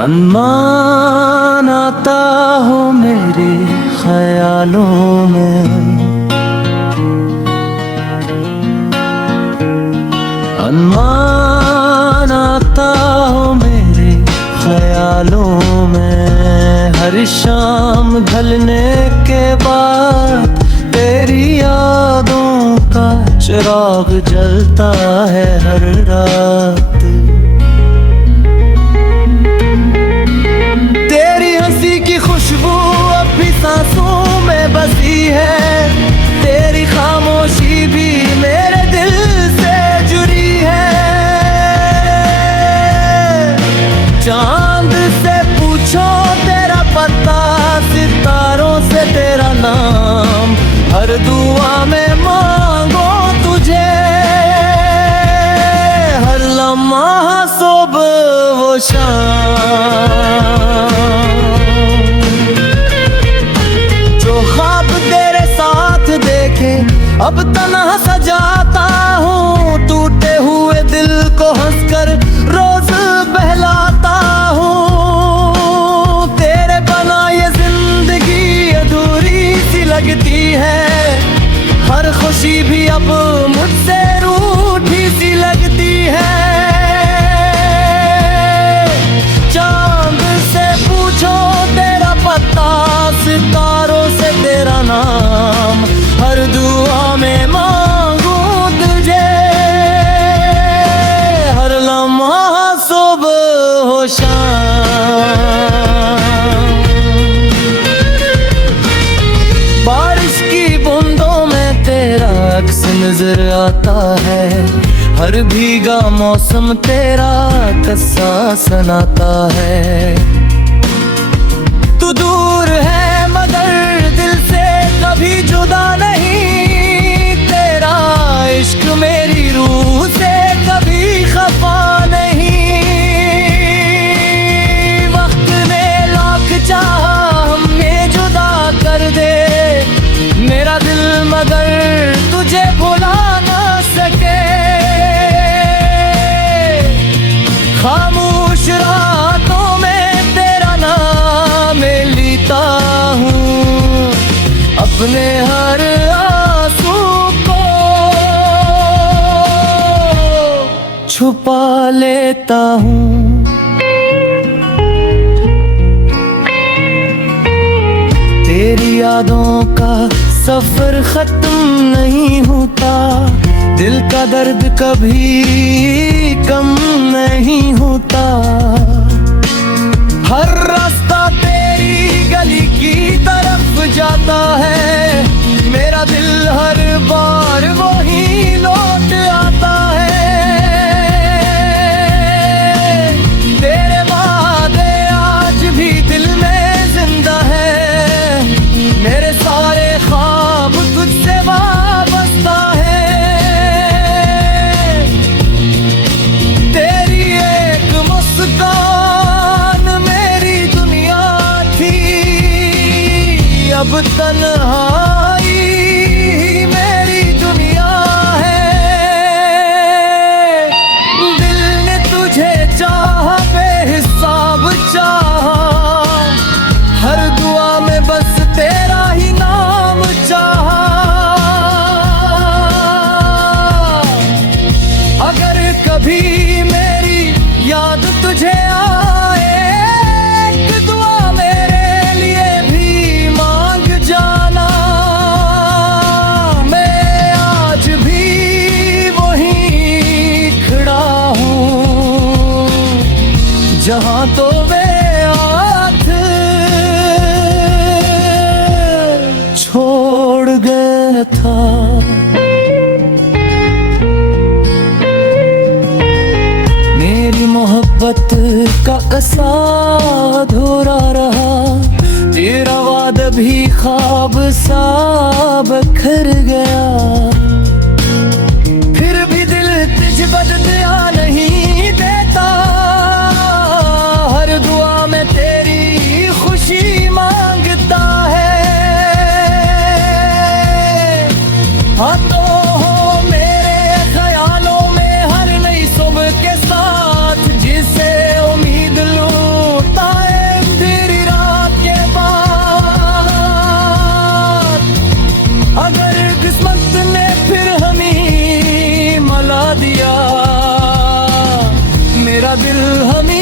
अनमान आता हो मेरे ख्यालों में, अनमान आता हो मेरे ख्यालों में। हर शाम ढलने के बाद तेरी यादों का चिराग जलता है हर रात। तेरी हंसी की खुशबू अब भी सांसों में बसी है, तेरी खामोशी भी मेरे दिल से जुड़ी है। चांद से पूछो तेरा पता, सितारों से तेरा नाम, हर दुआ में मांगो तुझे। हर लम्हा सुबह वो शाम, जो ख्वाब तेरे साथ देखे अब तन्हा सजाता हूँ। टूटे हुए दिल को हंसकर रोज बहलाता हूँ। तेरे बना ये जिंदगी अधूरी सी लगती है, हर खुशी भी अब मुझसे रूठी सी लगती है। चांद से पूछो तेरा पता, सितारों से तेरा नाम, हर दुआ में मांगू तुझे। हर लम्हा सुबह हो शाम, बारिश की बूंदों में तेरा अक्स नजर आता है। हर भीगा मौसम तेरा किस्सा सुनाता है। तू दूर है मगर दिल से कभी जुदा नहीं, तेरा इश्क मेरी रूह से कभी खफा नहीं। वक्त ने लाख चाहा हमें जुदा कर दे, मेरा दिल मगर तुझे भुला ना सके। खामोश रातों में तेरा नाम लेता हूँ, अपने हर आंसू को छुपा लेता हूँ। तेरी यादों का सफर खत्म नहीं होता, दिल का दर्द कभी कम नहीं होता। हर रास्ता तेरी गली की तरफ जाता है, मेरा दिल हर बार वही लौट आता है। तेरे वादे आज भी दिल में जिंदा है, मेरे सारे ख्वाब तुझसे वाबस्ता है। तेरी एक मुस्कान मेरी दुनिया थी, अब तन्हाई मेरी दुनिया है। दिल ने तुझे चाहा बेहिसाब चाहा, हर दुआ में बस तेरा ही नाम चाहा। अगर कभी मेरी याद तुझे आए, एक दुआ मेरे लिए भी मांग जाना। मैं आज भी वहीं खड़ा हूँ जहाँ तो बेआथ छोड़ गया था। मेरी मोहब्बत का कसा अधूरा रहा, तेरा वादा भी ख्वाब सा बिखर गया। फिर भी दिल तुझ बदला नहीं देता, हर दुआ में तेरी खुशी मांगता है। हाँ तो हो मेरे ख्यालों में हर नई सुबह के साथ, जिसे उम्मीद लूं मेरा दिल हमें